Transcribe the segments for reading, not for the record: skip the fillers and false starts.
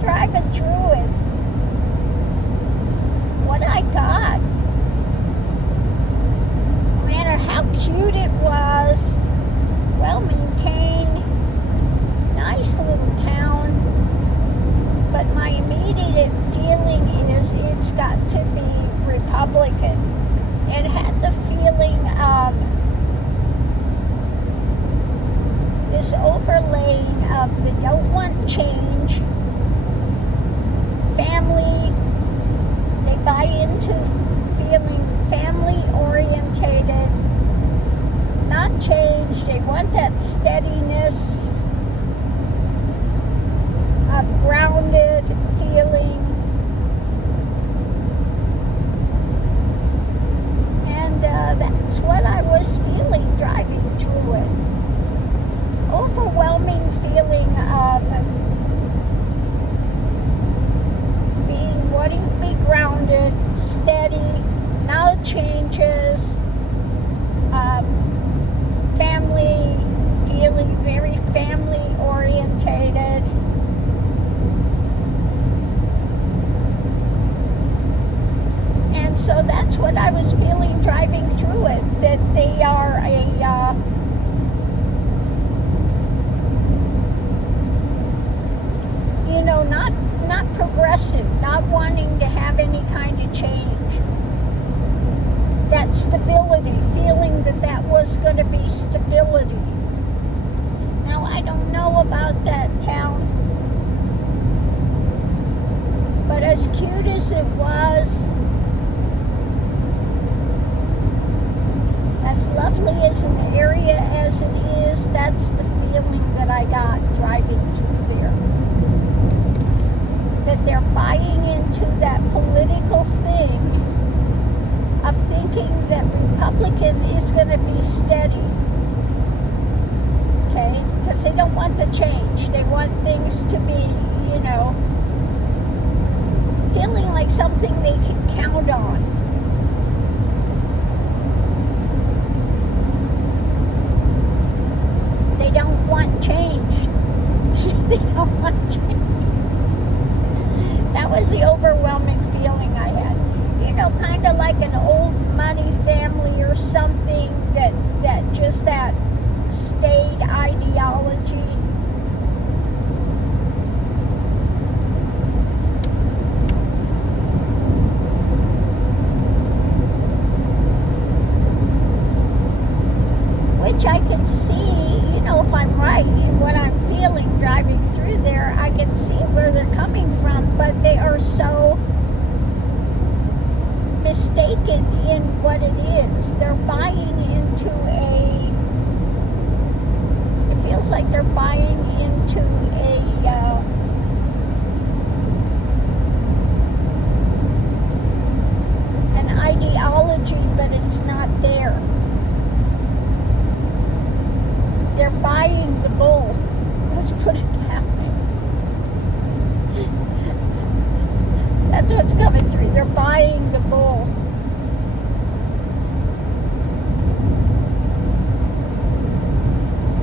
driving through it, what I got, no matter how cute it was, well maintained, nice little town, but my immediate feeling is it's got to be Republican. It had the feeling of this overlaying of they don't want change, family, they buy into feeling family orientated, not change, they want that steadiness of grounded feeling. And that's what I was feeling driving through it. Overwhelming feeling of wanting to be grounded, steady, no changes, family, feeling very family orientated. And so that's what I was feeling driving through it, that they are not progressive, not wanting to have any kind of change. That stability, feeling that was going to be stability. Now, I don't know about that town, but as cute as it was, as lovely as an area as it is, that's the feeling that I got driving through there. That they're buying into that political thing of thinking that Republican is going to be steady. Okay? Because they don't want the change. They want things to be, feeling like something they can count on. They don't want change. They don't want change. That was the overwhelming feeling I had. Kind of like an old money family or something that just that staid ideology. Which I can see, if I'm right in what I'm feeling driving through there, I can see where they're coming from, but they are so mistaken in what it is. They're buying into it feels like they're buying into an ideology, but it's not there. They're buying the bull. Let's put it that way. That's what's coming through. They're buying the bull.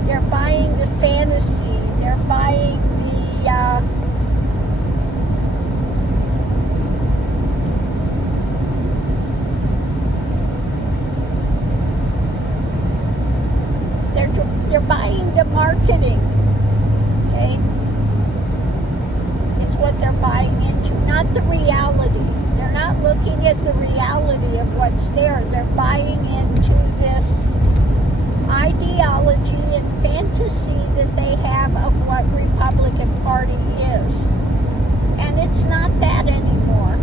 They're buying the fantasy. They're buying they're buying the marketing. Okay? Is what they're buying into, not the reality. They're not looking at the reality of what's there. They're buying into this ideology and fantasy that they have of what Republican Party is. And it's not that anymore.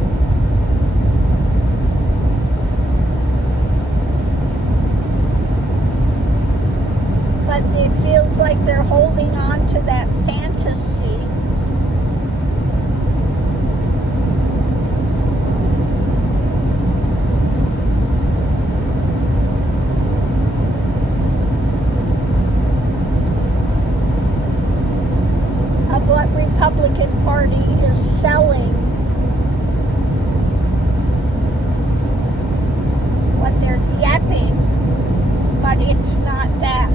But it feels like they're holding on to that fantasy. Of what Republican Party is selling. What they're yapping. But it's not that.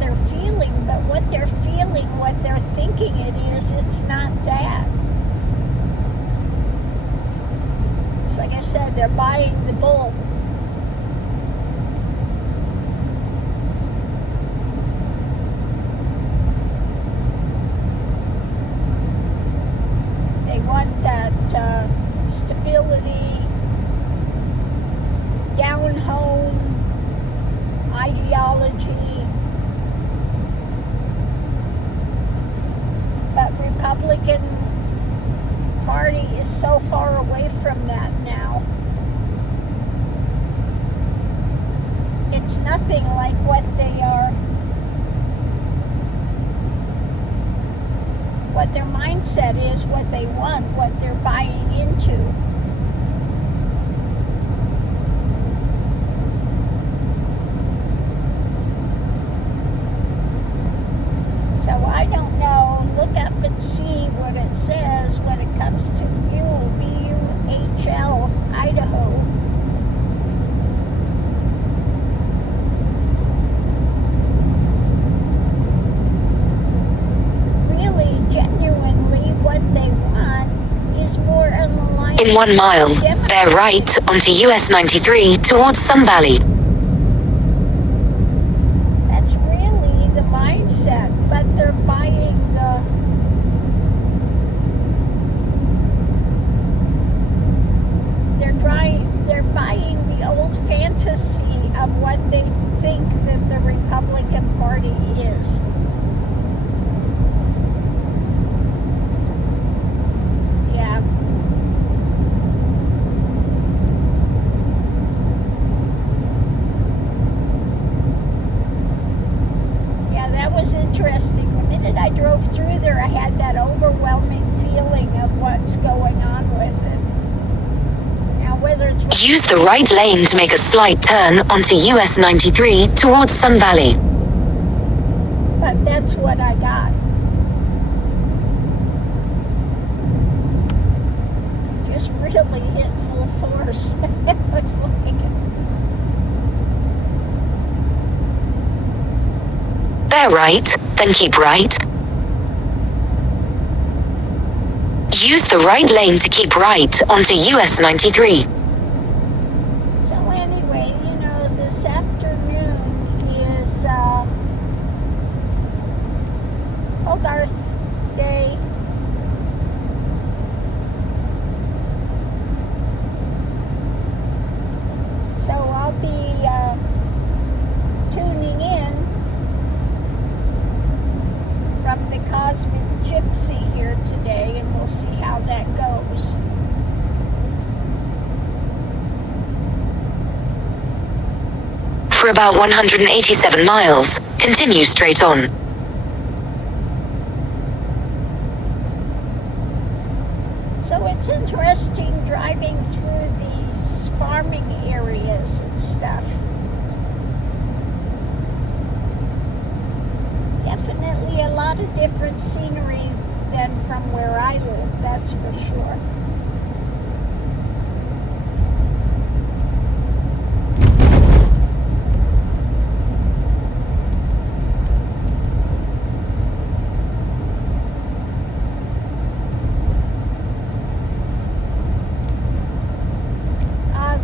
they're feeling, but what they're feeling, what they're thinking it is, it's not that. It's like I said, they're buying the bull. They want that stability, down home ideology, but Republican Party is so far away from that now. It's nothing like what they are, what their mindset is, what they want, what they're buying into. So I don't know. Look up and see what it says when it comes to Buhl, B-U-H-L, Idaho. Really, genuinely, what they want is more in the line. In 1 mile, bear right onto US 93 towards Sun Valley. That's really the mindset, but they're buying they're buying the old fantasy of what they think that the Republican Party is. Yeah. Yeah, that was interesting. The minute I drove through there, I had that overwhelming feeling of what's going on with it. Whether it's Use the right lane to make a slight turn onto US 93 towards Sun Valley. But that's what I got. Just really hit full force. It was like... Bear right, then keep right. Use the right lane to keep right onto US 93. So anyway, this afternoon is Hogarth Day. So I'll be tuning in from the Cosmic Gypsy here today, and we'll see how that goes. For about 187 miles, continue straight on. So it's interesting driving through these farming areas and stuff. Definitely a lot of different scenery than from where I live, that's for sure.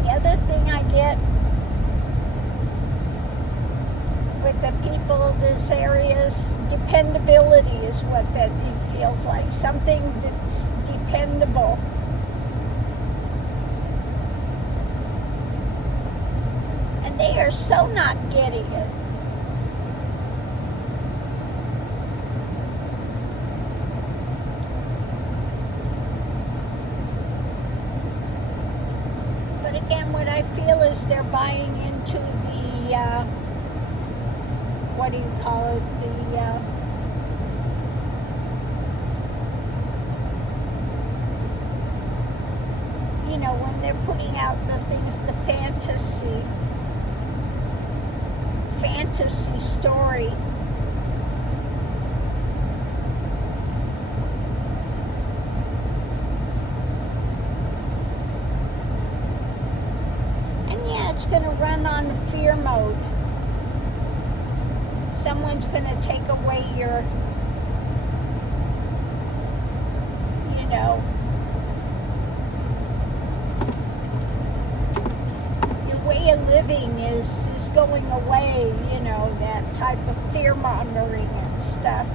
The other thing I get with the people of this area is dependability is what that feels like. Something that's dependable. And they are so not getting it. But again, what I feel is they're buying into the, what do you call it, when they're putting out the things, the fantasy story. And yeah, it's going to run on fear mode. someone's going to take away your, you know, your way of living is going away, you know, that type of fear-mongering and stuff.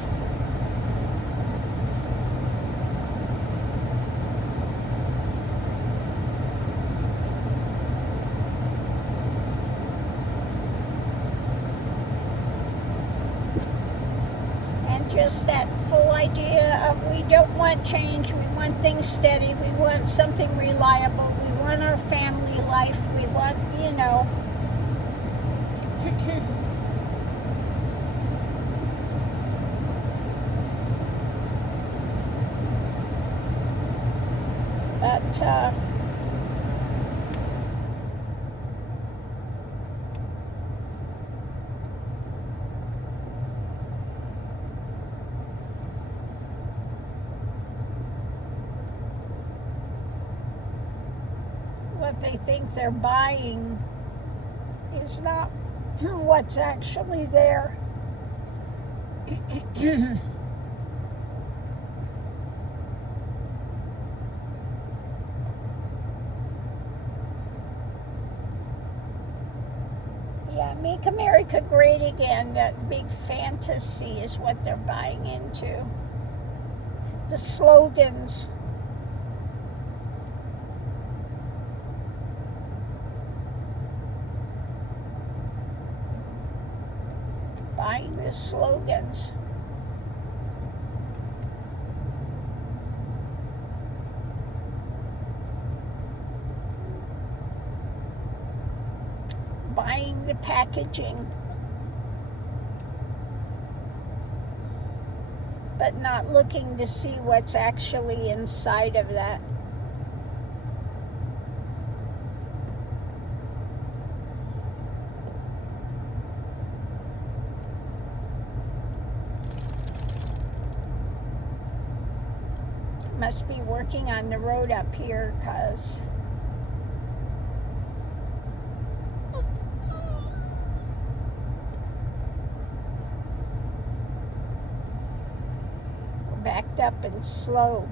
Just that full idea of we don't want change, we want things steady, we want something reliable, we want our family life, we want, you know. But what they think they're buying is not what's actually there. Yeah, make America great again. That big fantasy is what they're buying into. The slogans. Buying the slogans. Buying the packaging. But not looking to see what's actually inside of that. Must be working on the road up here because we're backed up and slow.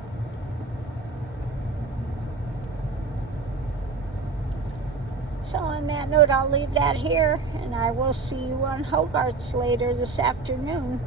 So on that note, I'll leave that here, and I will see you on Hogarth's later this afternoon.